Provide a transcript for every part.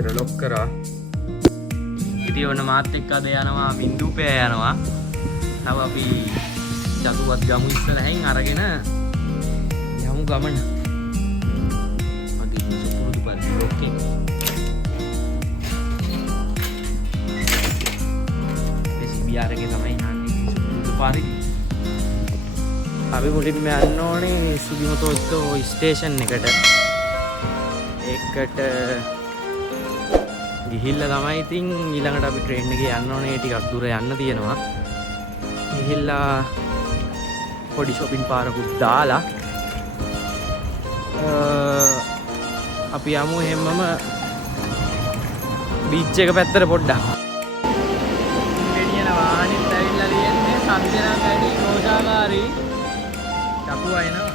ගෙදර ලොක් කරා. ඉතින් ඔන්න මාත් එක්ක අද යනවා බින්දුපය යනවා. තව අපි චතුවත් ගමු ඉස්සරහින් අරගෙන යමු ගමන. අපි සුපුරුදු පරිදි ලොක්කේ. සිබිආරගේ තමයි යන්නේ සුපුරුදු පරිදි. අපි මුලින්ම යන්න ඕනේ සුබිමතෝත්තෝ ස්ටේෂන් එකට. ඒකට ගිහිල්ලා තමයි ඉතින් ඊළඟට අපි ට්‍රේන් එකේ යන්න ඕනේ. ටිකක් දුර යන්න තියෙනවා. ගිහිල්ලා පොඩි shopping පාරකුත් දාලා අපි යමු හැමම බීච් එක පැත්තට පොඩ්ඩක්. ගෙනියන වාහනෙත් ඇවිල්ලා තියෙන්නේ සම්ජනා වැඩි රෝජාකාරී චතුවා එනවා.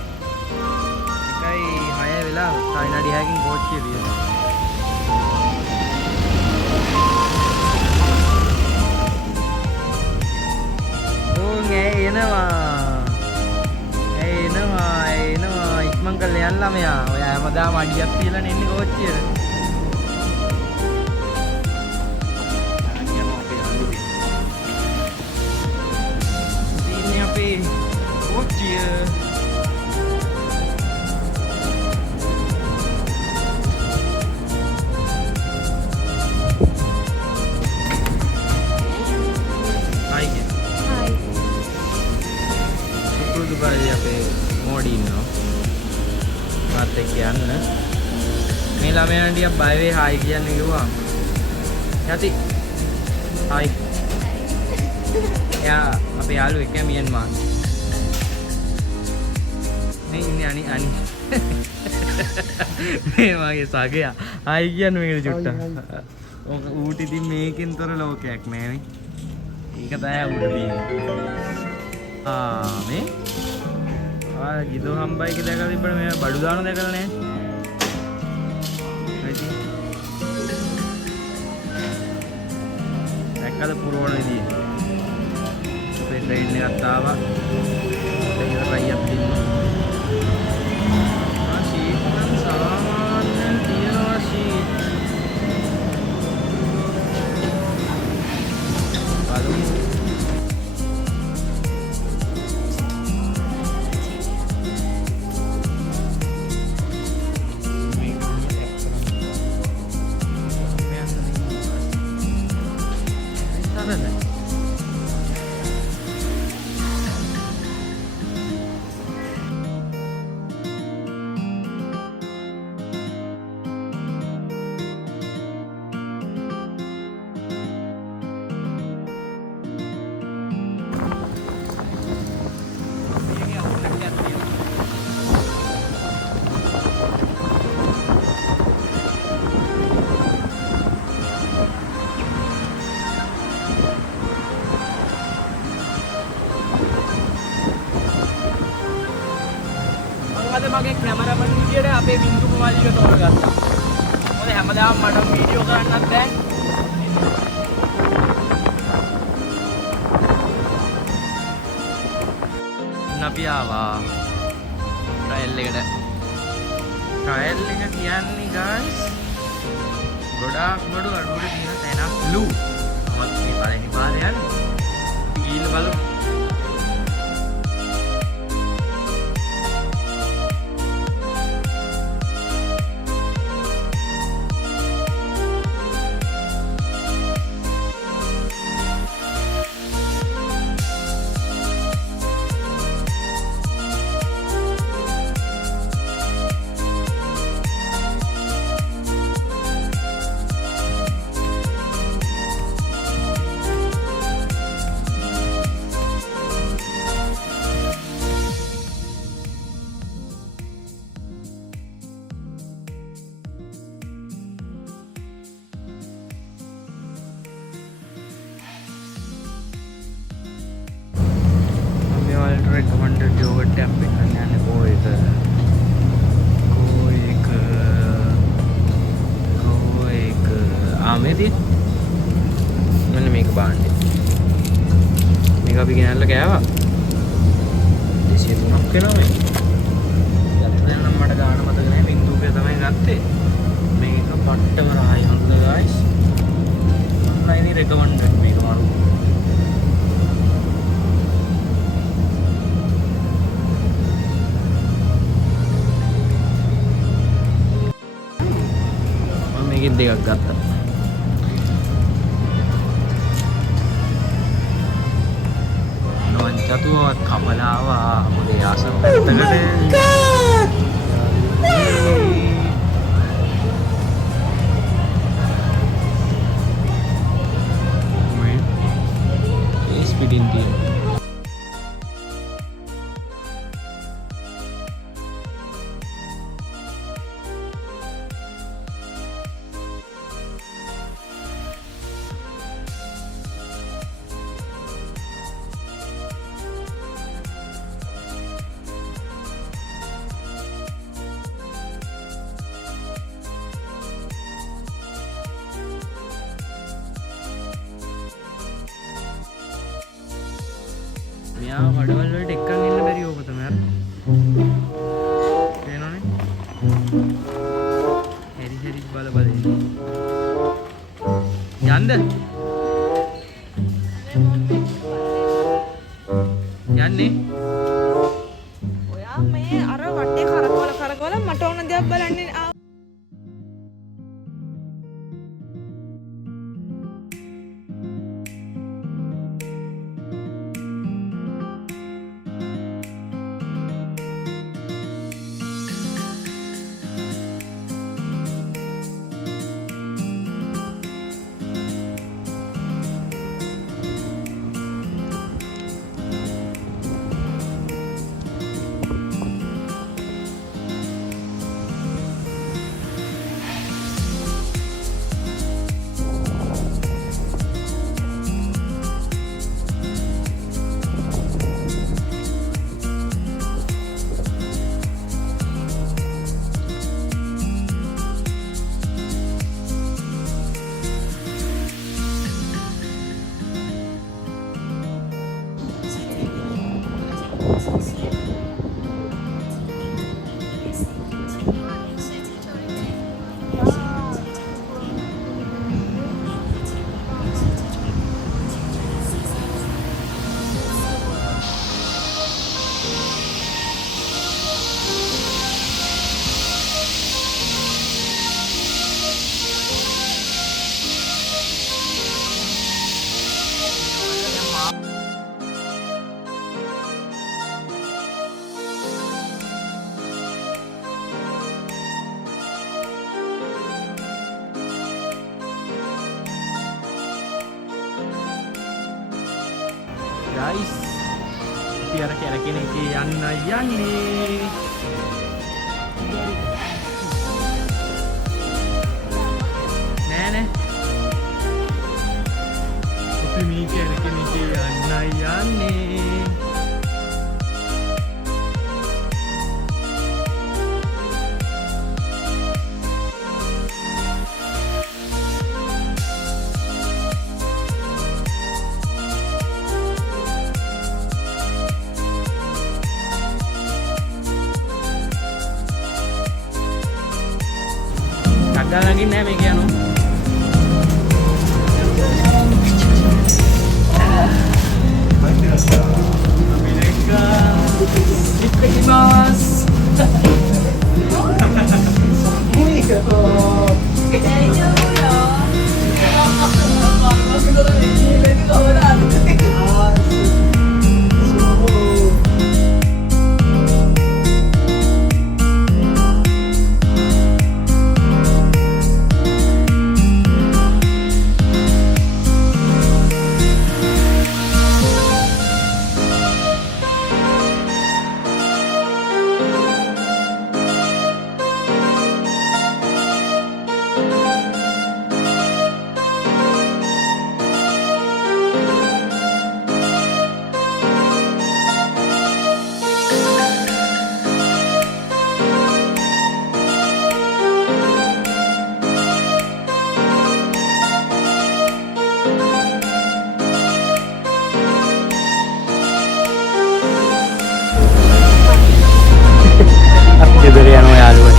1:06 වෙලා විනාඩි 6කින් කෝච්චිය තියෙනවා. එනවා ඉක්මන් කරලා යන්න ළමයා. ඔය හැමදාම අඩියක් තියලානේ එන්නේ කෝච්චියට. ඉන්නේ අපේ කෝච්චිය. දුබායි අපේ මොඩි ඉන්නවා. මාත් එක්ක යන්න. මේ ළමයා ටිකක් බය වෙයි හායි කියන්නේ කිව්වා. යති. හායි. යා අපේ යාළුවෙක් මියන්මාර්. මේ ඉන්නේ අනි. මේ මගේ සගයා. හායි කියන්නේ මේකට චුට්ටක්. ඌට ඉතින් මේකෙන් තොර ලෝකයක් නෑනේ. ඒක තමයි ඌට තියෙන්නේ. මේ ගිදෝ හම්බයික දැකලා තිබ්බනේ මේ බඩු දාන දැකලා නෑ. දැක්කද පුරවන විදිය. අපේ ට්‍රේන් එකක් ආවා. ඒක රයියක් තියෙනවා. ශීට් නම් සාමාන්‍යයෙන් තියනවා ශීට්. මගේ කැමරාමන් විදියට අපේ බින්දු කුමාරිය තෝරගත්තා. මොකද හැමදාම මට වීඩියෝ කරන්නත් බෑ. අපි ආවා ට්‍රයල් එකට. ට්‍රයල් එක කියන්නේ guys ගොඩාක් බඩු අඩුවට තියෙන තැනක් ලූ. මම මේ පළවෙනි පාරේ යන්නේ. ගිහින් බලමු. recommended yogurt tempe and ආමේදී මෙන්න මේක බාන්නේ මේක අපි ගෙනල්ලා කෑවා 203ක් වෙනවා මේ දැන් නම් මට ගාන මතක නැහැ බින්දුකේ තමයි ගත්තේ මේක පට්ටවරයි හොඳ guys. මම ඉතින් recommended මේක මරු. මම මේකෙන් දෙකක් ගත්තා. චතුවත් කමලාවා මොලේ ආසන පැත්තකට ඒ ස්පීඩින් තියෙනවා. මෙයා වඩවල් වලට එක්කන් එන්න බැරි ඕක තමයි අර. පේනවනේ. හැරි බල බල යන්න. යන්නේ. ඔයා මේ අර වටේ කරකවල මට ඕන දෙයක් බලන්නේ guys. අපි අර කැරකෙන එකේ යන්න යන්නේ. නෑ නෑ. අපි මේ කැරකෙන එකේ යන්න යන්නේ. Lagi nih මේක යනවා. ගෙදර යනවා යාළුවෝ.